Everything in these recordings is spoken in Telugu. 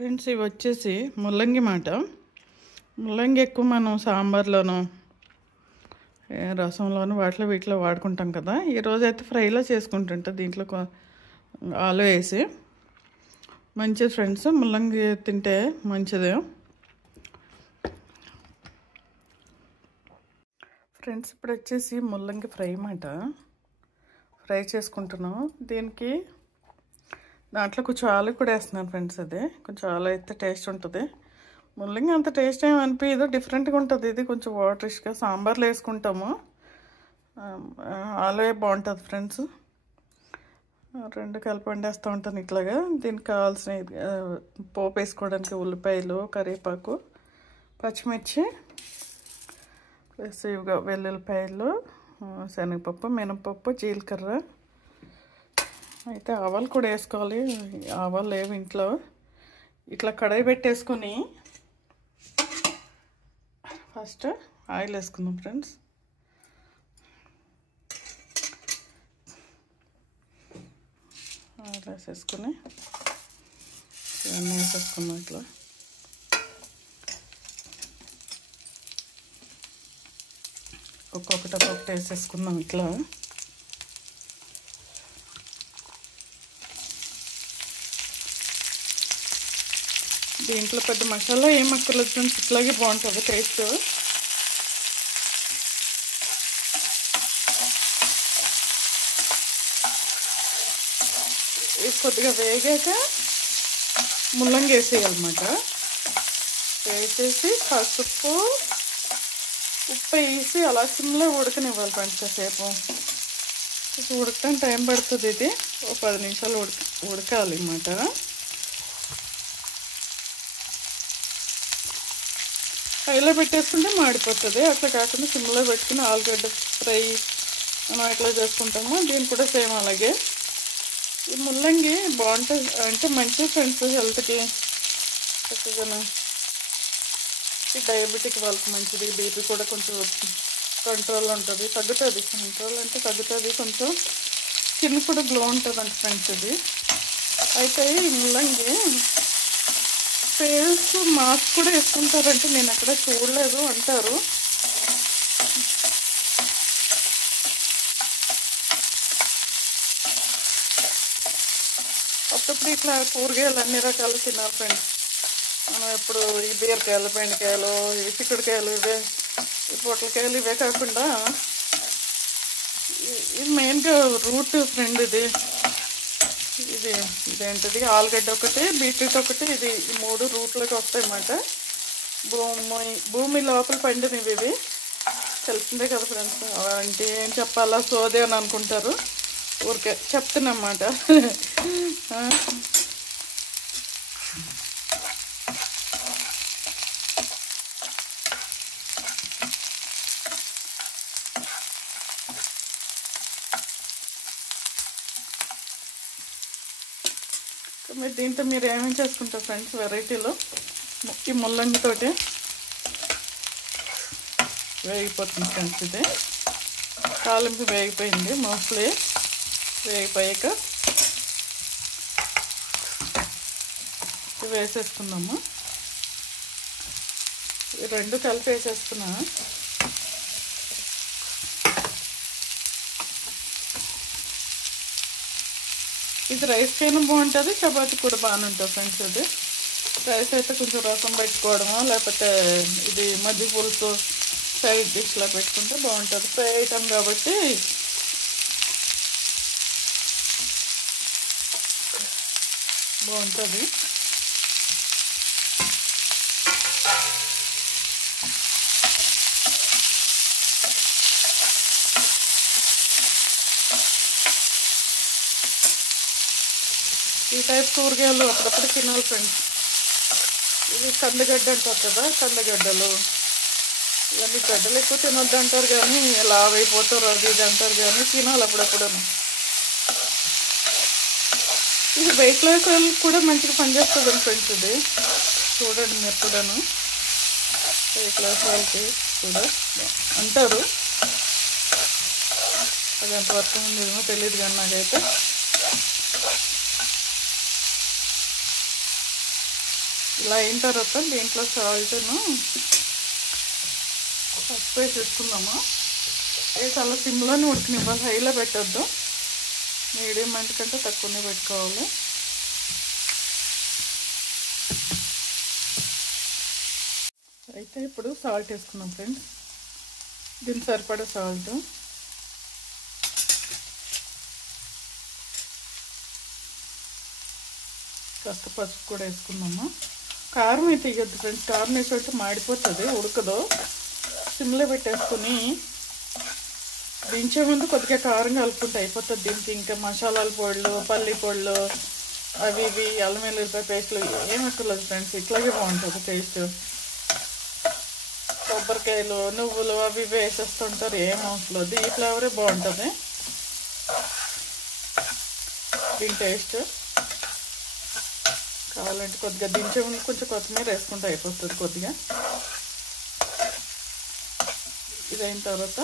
ఫ్రెండ్స్ ఇవి వచ్చేసి ముల్లంగి మాట. ముల్లంగి ఎక్కువ మనం సాంబార్లోనూ రసంలోనూ వాటిలో వీటిలో వాడుకుంటాం కదా. ఈరోజు అయితే ఫ్రైలో చేసుకుంటుంటా, దీంట్లో ఆలు వేసి. మంచిది ఫ్రెండ్స్, ముల్లంగి తింటే మంచిదే. ఫ్రెండ్స్ ఇప్పుడు వచ్చేసి ముల్లంగి ఫ్రై మాట ఫ్రై చేసుకుంటున్నాం. దీనికి దాంట్లో కొంచెం ఆలు కూడా వేస్తున్నాను ఫ్రెండ్స్. అది కొంచెం ఆలు అయితే టేస్ట్ ఉంటుంది. ముల్లంగి అంత టేస్ట్ ఏమి అనిపించదు, డిఫరెంట్గా ఉంటుంది. ఇది కొంచెం వాటరిష్గా సాంబార్లో వేసుకుంటాము. ఆలు బాగుంటుంది ఫ్రెండ్స్. రెండు కలిపి వండేస్తూ ఉంటాను ఇట్లాగా. దీనికి కావాల్సిన పోపు వేసుకోవడానికి ఉల్లిపాయలు, కరివేపాకు, పచ్చిమిర్చి, ఇవిగా వెల్లుల్లిపాయలు, శనగపప్పు, మినపప్పు, జీలకర్ర, అయితే ఆవాలు కూడా వేసుకోవాలి. ఆవాలు లేవు ఇంట్లో. ఇట్లా కడాయి పెట్టేసుకొని ఫస్ట్ ఆయిల్ వేసుకుందాం ఫ్రెండ్స్. ఆయిల్ వేసేసుకొని ఇవన్నీ వేసేసుకుందాం. ఇట్లా ఒక్కొక్కటి వేసేసుకుందాం. ఇట్లా దీంట్లో పెద్ద మసాలా ఏం అక్కర్లేదు ఫ్రెండ్స్, ఇట్లాగే బాగుంటుంది టేస్ట్. కొద్దిగా వేగాక ముల్లంగి వేసేయాలన్నమాట. వేసేసి పసుపు, ఉప్పు వేసి అలా సిమ్లో ఉడకనివ్వాలి ఫ్రెండ్స్. కాసేపు ఉడకడానికి టైం పడుతుంది. ఇది ఒక 10 నిమిషాలు ఉడకాలి అన్నమాట. హైలో పెట్టేసుకుంటే మాడిపోతుంది. అట్లా కాకుండా సిమ్లో పెట్టుకుని ఆలుగడ్డ ఫ్రై మనం ఎట్లా చేసుకుంటామో దీన్ని కూడా సేమ్ అలాగే. ఈ ముల్లంగి బాగుంటుంది, అంటే మంచి ఫ్రెండ్స్ హెల్త్కి. చక్కగా ఈ డయాబెటిక్ వాళ్ళకి మంచిది. బీపీ కూడా కొంచెం కంట్రోల్ ఉంటుంది, తగ్గుతుంది. కంట్రోల్ అంటే తగ్గుతుంది. కొంచెం స్కిన్ కూడా గ్లో ఉంటుంది అంటే ఫ్రెండ్స్. ఇది అయితే ఈ ముల్లంగి ఫేస్ మాస్క్ కూడా వేసుకుంటారంటే నేను ఎక్కడ చూడలేదు అంటారు. అప్పుడప్పుడు ఇట్లా కూరగాయలు అన్ని రకాలు తినాలి ఫ్రెండ్స్. మనం ఎప్పుడు ఈ బీరకాయలు, బెండకాయలు, ఇవి చిక్కుడుకాయలు, ఇవే ఈ పొట్లకాయలు ఇవే కాకుండా ఇది మెయిన్గా రూట్ ఫ్రెండ్. ఇదేంటిది ఆలుగడ్డ ఒకటి, బీట్రూట్ ఒకటి, ఇది ఈ 3 రూట్లోకి వస్తాయి అన్నమాట. భూమి లోపల పండినవి ఇవి. తెలిసిందే కదా ఫ్రెండ్స్. అంటే ఏం చెప్పాలా సోదే అని అనుకుంటారు, ఊరికే చెప్తున్నమాట. మీరు దీంట్లో మీరు ఏమేమి చేసుకుంటారు ఫ్రెండ్స్ వెరైటీలో? ఈ ముల్లంగితోటి వేగిపోతుంది ఫ్రెండ్స్. ఇది తాలింపు వేగిపోయింది మోస్ట్లీ. వేగిపోయాక వేసేసుకున్నాము. ఈ రెండు కలిపి వేసేసుకున్నా. ఇది రైస్ కైనా బాగుంటుంది, చపాతీ కూడా బాగానే ఉంటుంది ఫ్రెండ్స్. ఇది రైస్ అయితే కొంచెం రసం పెట్టుకోవడము, లేకపోతే ఇది మజ్జిగ పులుసు సైడ్ డిష్లా పెట్టుకుంటే బాగుంటుంది. ఫ్రై ఐటమ్ కాబట్టి బాగుంటుంది. ఈ టైప్ కూరగాయలు అప్పుడప్పుడు తినాలి ఫ్రెండ్స్. ఇది కందగడ్డ అంటారు కదా, కందగడ్డలు ఇవన్నీ. గడ్డలు ఎక్కువ తినొద్దు అంటారు కానీ లావ్ అయిపోతారు, అది ఇది అంటారు కానీ తినాలి అప్పుడప్పుడు. ఇది వెయిట్ లాస్ కూడా మంచిగా పనిచేస్తుంది ఫ్రెండ్స్. ఇది చూడండి మీరు కూడాను. వెయిట్ లాస్ వాళ్ళకి కూడా అంటారు, అది ఎంతవరకు ఉందేమో తెలియదు కానీ నాకైతే ఇలా అయిన తర్వాత దీంట్లో సాల్ట్ను పసుపు వేసేసుకుందాము. వేసి అలా సిమ్లోనే ఉడకనివ్వాలి, హైలో పెట్టొద్దు, మీడియం మంట కంటే తక్కువనే పెట్టుకోవాలి. అయితే ఇప్పుడు సాల్ట్ వేసుకున్నాం ఫ్రెండ్స్, దీనికి సరిపడా సాల్ట్, కాస్త పసుపు కూడా వేసుకున్నాము. కారం అయితే ఇవ్వద్దు ఫ్రెండ్స్, కారం వేసేట్టు మాడిపోతుంది, ఉడకదు. సిమ్లో పెట్టేసుకుని దించే ముందు కొద్దిగా కారం కలుపుకుంటే అయిపోతుంది. దీనికి ఇంకా మసాలాల పొడులు, పల్లి పొడులు, అవి ఇవి అల్లం వెల్లుల్లిపాయ పేస్టులు ఏం ఎక్కర్లేదు ఫ్రెండ్స్, ఇట్లాగే బాగుంటుంది టేస్ట్. కొబ్బరికాయలు, నువ్వులు అవి ఇవి వేసేస్తుంటారు, ఏం అవసరం లేదు, ఈ ఫ్లేవరే బాగుంటుంది దీని టేస్ట్. కావాలంటే కొద్దిగా దించే ముందు కొంచెం కొత్తిమీర వేసుకుంటే అయిపోతుంది కొద్దిగా. ఇదైన తర్వాత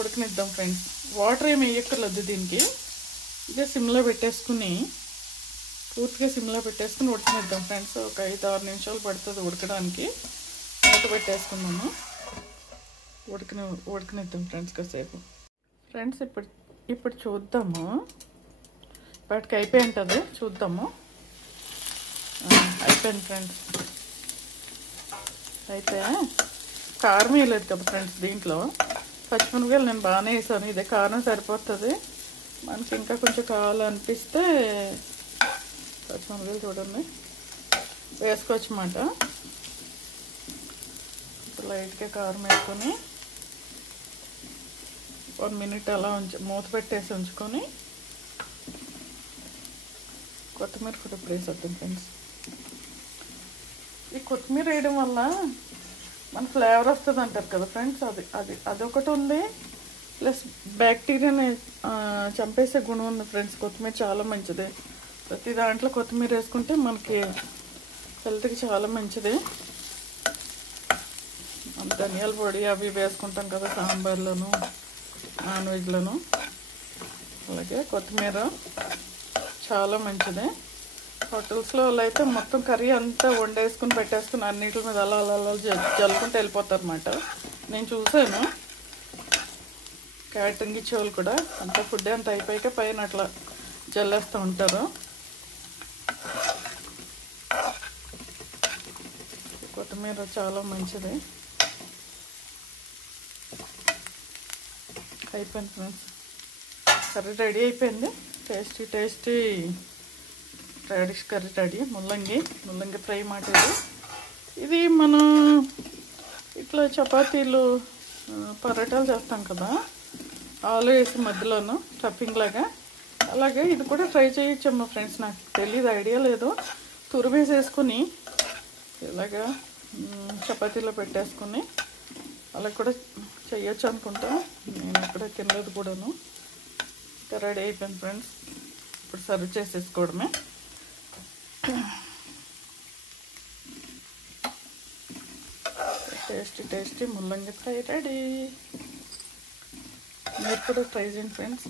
ఉడకనిద్దాం ఫ్రెండ్స్. వాటర్ ఏమి వేయక్కర్లేదు దీనికి, ఇదే సిమ్లో పెట్టేసుకుని పూర్తిగా సిమ్లో పెట్టేసుకుని ఉడకనిద్దాం ఫ్రెండ్స్. ఒక 5-6 నిమిషాలు పడుతుంది ఉడకడానికి. మూత పెట్టేసుకున్నాము, ఉడకనిద్దాం ఫ్రెండ్స్ కాసేపు. ఫ్రెండ్స్ ఇప్పుడు చూద్దాము, వాటికి అయిపోయి ఉంటుంది, చూద్దాము. అయిపోయింది ఫ్రెండ్స్. అయితే కారం వేయలేదు కదా ఫ్రెండ్స్ దీంట్లో, పచ్చిమిరపకాయలు నేను బాగానే వేసాను, ఇదే కారం సరిపోతుంది. మనకి ఇంకా కొంచెం కావాలనిపిస్తే పచ్చిమిరపకాయలు చూడండి వేసుకోవచ్చు అన్నమాట. లైట్గా కారం వేసుకొని 1 మినిట్ అలా మూత పెట్టేసి ఉంచుకొని కొత్తిమీర కూడా ఇప్పుడు వేసేద్దాం ఫ్రెండ్స్. ఈ కొత్తిమీర వేయడం వల్ల మన ఫ్లేవర్ వస్తుంది అంటారు కదా ఫ్రెండ్స్, అదొకటి ఉంది. ప్లస్ బ్యాక్టీరియాని చంపేసే గుణం ఉంది ఫ్రెండ్స్. కొత్తిమీర చాలా మంచిది, ప్రతి దాంట్లో కొత్తిమీర వేసుకుంటే మనకి హెల్త్కి చాలా మంచిది. ధనియాల పొడి అవి వేసుకుంటాం కదా సాంబార్లోను, నాన్ వెజ్లోను, అలాగే కొత్తిమీర చాలా మంచిది. హోటల్స్లో అయితే మొత్తం కర్రీ అంతా వండేసుకుని పెట్టేసుకుని అన్నిటి మీద అలా అలా అలా జల్లుకుంటూ వెళ్ళిపోతారు అన్నమాట. నేను చూసాను క్యాటరింగ్ ఇచ్చేవాళ్ళు కూడా, అంత ఫుడ్ అంత అయిపోయాక పైన అట్లా జల్లేస్తూ ఉంటారు. కొత్తిమీర చాలా మంచిది. అయిపోయింది ఫ్రెండ్స్, కర్రీ రెడీ అయిపోయింది. Tasty radish curry ready. ముల్లంగి ఫ్రై మాట ఇది మనం ఇట్లా చపాతీలు పరోటాలు చేస్తాం కదా, ఆలు వేసి మధ్యలోను స్టఫింగ్ లాగా, అలాగే ఇది కూడా ట్రై చేయొచ్చమ్మా ఫ్రెండ్స్. నాకు తెలియదు, ఐడియా లేదు. తురిమేసేసుకుని ఇలాగా చపాతీలో పెట్టేసుకుని అలా కూడా చేయొచ్చు అనుకుంటా, నేను ఎక్కడ తినలేదు కూడాను. ఇంకా రెడీ అయిపోయింది ఫ్రెండ్స్, ఇప్పుడు సర్వ్ చేసేసుకోవడమే. టేస్టీ ముల్లంగి ఫ్రై రెడీ. మీరు కూడా ట్రై చేయండి ఫ్రెండ్స్.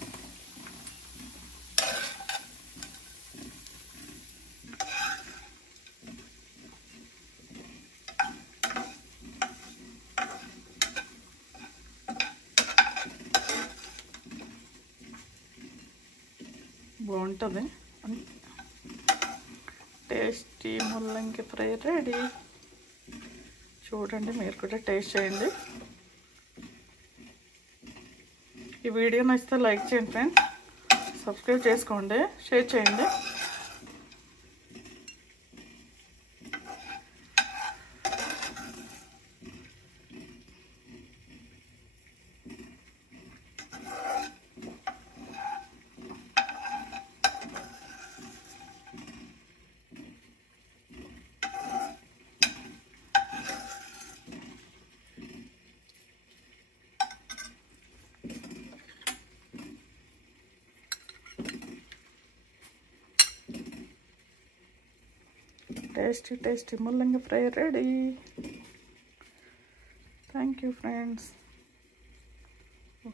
బాగుంటుంది, టేస్టీ ముల్లంగి ఫ్రై రెడీ. చూడండి, మీరు కూడా టేస్ట్ చేయండి. ఈ వీడియో నచ్చితే లైక్ చేయండి ఫ్రెండ్స్, సబ్స్క్రైబ్ చేసుకోండి, షేర్ చేయండి. Tasty mullangi fry ready. Thank you friends for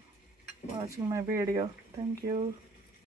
watching my video. Thank you.